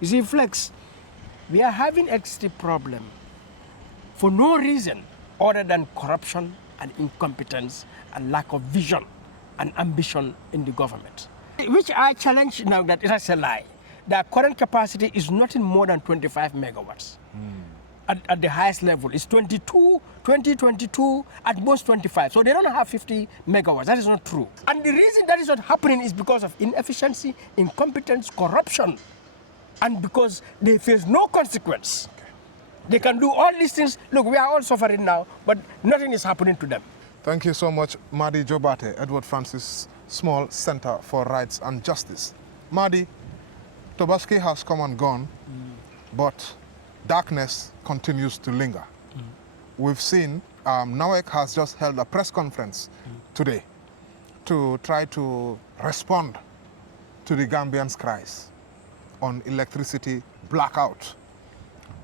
You see, Flex, we are having electricity problem for no reason other than corruption and incompetence and lack of vision and ambition in the government. Which I challenge now that it is a lie. The current capacity is nothing more than 25 megawatts. At the highest level. It's 22, at most 25. So they don't have 50 megawatts. That is not true. And the reason that is not happening is because of inefficiency, incompetence, corruption, and because they face no consequence. They can do all these things. Look, we are all suffering now, but nothing is happening to them. Thank you so much, Madi Jobarteh, Edward Francis Small Center for Rights and Justice. Madi, Tobaski has come and gone, but darkness continues to linger. We've seen NAWEC has just held a press conference today to try to respond to the Gambians' cries on electricity blackout.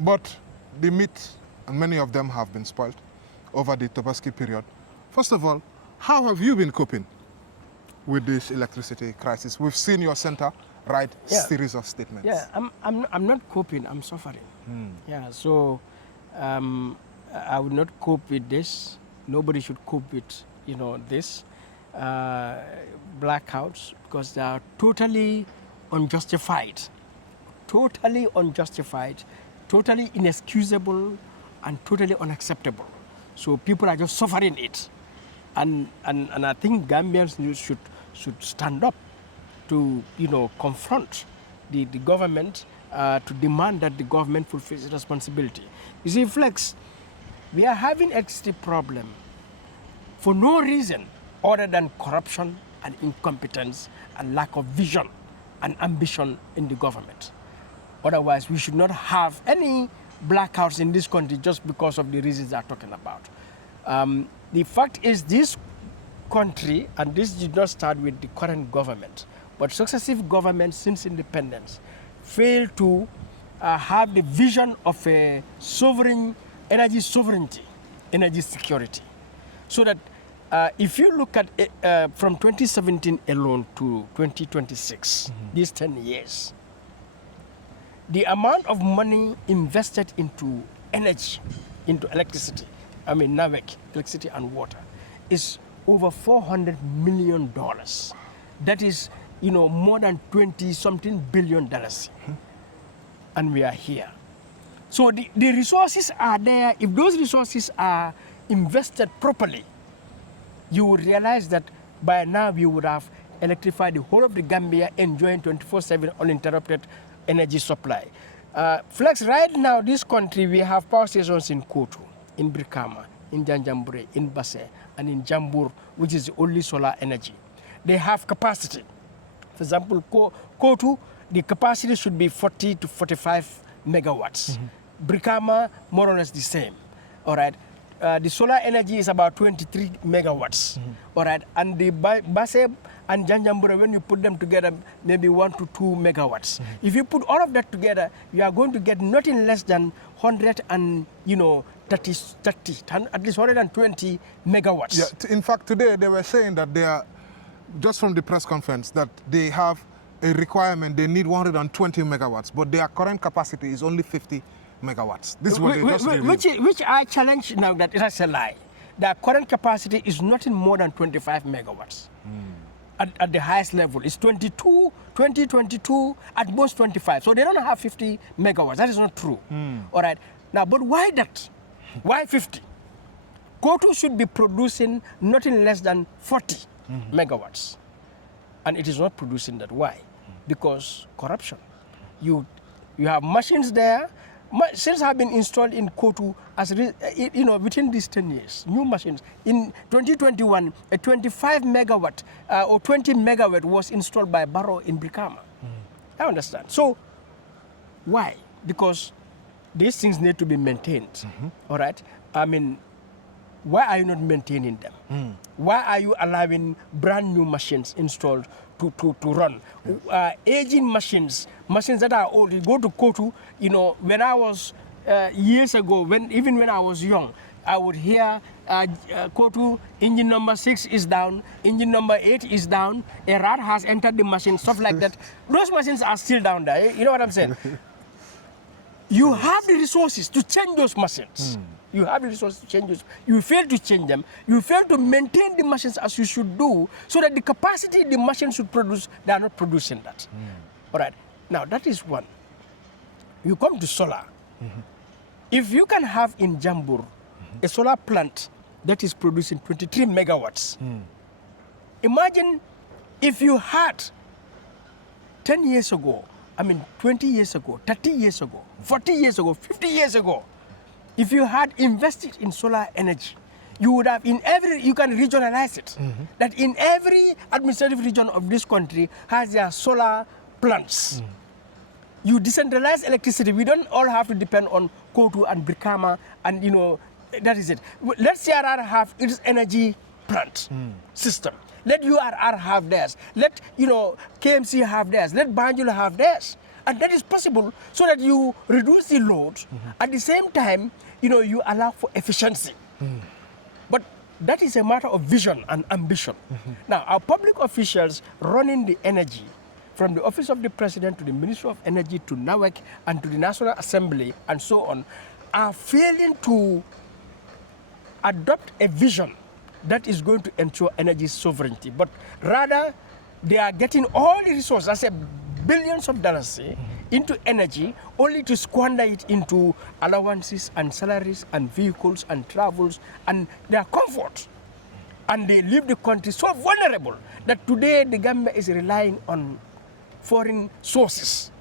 But the meat, and many of them have been spoiled over the Tobaski period. First of all, how have you been coping with this electricity crisis? We've seen your center write series of statements. Yeah, I'm not coping, I'm suffering. Yeah, so I would not cope with this. Nobody should cope with, this blackouts, because they are totally unjustified, totally inexcusable, and totally unacceptable. So people are just suffering it, and I think Gambians should stand up to confront the government, to demand that the government fulfills its responsibility. You see, Flex, we are having electricity problem for no reason other than corruption and incompetence and lack of vision and ambition in the government. Otherwise, we should not have any blackouts in this country just because of the reasons they are talking about. The fact is, this country, and this did not start with the current government, but successive governments since independence failed to have the vision of a energy sovereignty, energy security. So that if you look at it, from 2017 alone to 2026, these 10 years, the amount of money invested into energy, into electricity, NAWEC, electricity and water, is over $400 million. That is, more than 20-something billion dollars. And we are here. So the resources are there. If those resources are invested properly, you would realize that by now we would have electrified the whole of the Gambia, enjoying 24/7 uninterrupted energy supply. Flex, right now, this country, we have power stations in Kotu, in Brikama, in Janjambure, in Basse, and in Jambur, which is only solar energy. They have capacity. For example, Kotu, the capacity should be 40 to 45 megawatts. Brikama, more or less the same. All right. The solar energy is about 23 megawatts. All right. And the Basse and Janjambure, when you put them together, maybe 1 to 2 megawatts. If you put all of that together, you are going to get nothing less than 100 and, 30, at least 120 megawatts. Yeah, in fact, today they were saying that they are, just from the press conference, that they have a requirement, they need 120 megawatts, but their current capacity is only 50 megawatts. This is what they just revealed. Which I challenge now that it is a lie. Their current capacity is nothing more than 25 megawatts. At the highest level. It's 22, at most 25. So they don't have 50 megawatts. That is not true. All right. Now, but why that? Why 50? Kotu should be producing nothing less than 40 megawatts. And it is not producing that. Why? Because corruption. You have machines there. Machines have been installed in Kotu as within these 10 years. New machines. In 2021, a 25 megawatt or 20 megawatt was installed by Barrow in Brikama. I understand. So why? Because these things need to be maintained. All right. Why are you not maintaining them? Why are you allowing brand new machines installed to run? Aging machines that are old. You go to Kotu, when I was years ago, even when I was young, I would hear Kotu, engine number 6 is down, engine number 8 is down, a rat has entered the machine, stuff like that. Those machines are still down there. You know what I'm saying? You have the resources to change those machines. You have the resources to change those. You fail to change them. You fail to maintain the machines as you should do, so that the capacity the machine should produce, they are not producing that. All right. Now, that is one. You come to solar. If you can have in Jambur a solar plant that is producing 23 megawatts, imagine if you had 10 years ago, 20 years ago, 30 years ago, 40 years ago, 50 years ago, if you had invested in solar energy, you would have you can regionalize it. That in every administrative region of this country has their solar plants. You decentralize electricity. We don't all have to depend on Kotu and Brikama, and that is it. Let CRR have its energy plant system. Let URR have theirs. Let KMC have theirs. Let Banjul have theirs. And that is possible, so that you reduce the load. At the same time, you allow for efficiency. But that is a matter of vision and ambition. Now, our public officials running the energy, from the Office of the President to the Ministry of Energy to NAWEC and to the National Assembly and so on, are failing to adopt a vision that is going to ensure energy sovereignty. But rather, they are getting all the resources, I say billions of dollars, into energy, only to squander it into allowances and salaries and vehicles and travels and their comfort. And they leave the country so vulnerable that today the Gambia is relying on foreign sources.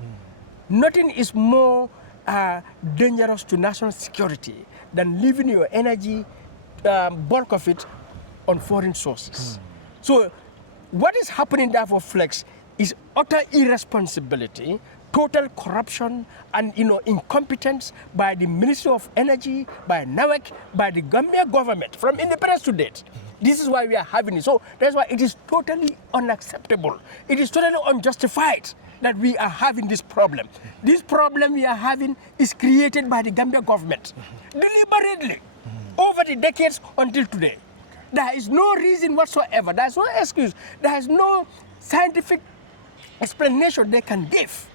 Nothing is more dangerous to national security than leaving your energy, bulk of it, on foreign sources. So what is happening there for Flex is utter irresponsibility, total corruption, and incompetence by the Ministry of Energy, by NAWEC, by the Gambia government from independence to date. This is why we are having it. So that's why it is totally unacceptable. It is totally unjustified that we are having this problem. This problem we are having is created by the Gambia government deliberately over the decades until today. There is no reason whatsoever. There is no excuse. There is no scientific explanation they can give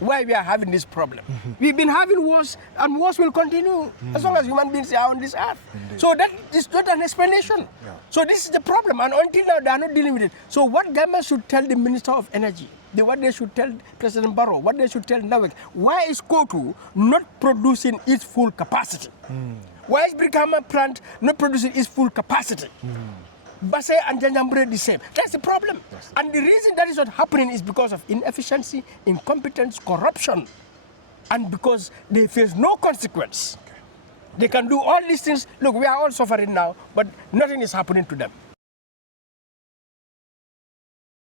why we are having this problem. We've been having wars, and wars will continue as long as human beings are on this earth. So that is not an explanation. So this is the problem, and until now they are not dealing with it. So what Gambia should tell the Minister of Energy, what they should tell President Barrow, what they should tell NAWEC, why is Kotu not producing its full capacity? Why is Brikama plant not producing its full capacity? Basse and Janjambure the same. That's the problem. And the reason that is not happening is because of inefficiency, incompetence, corruption, and because they face no consequence. They can do all these things. Look, we are all suffering now, but nothing is happening to them.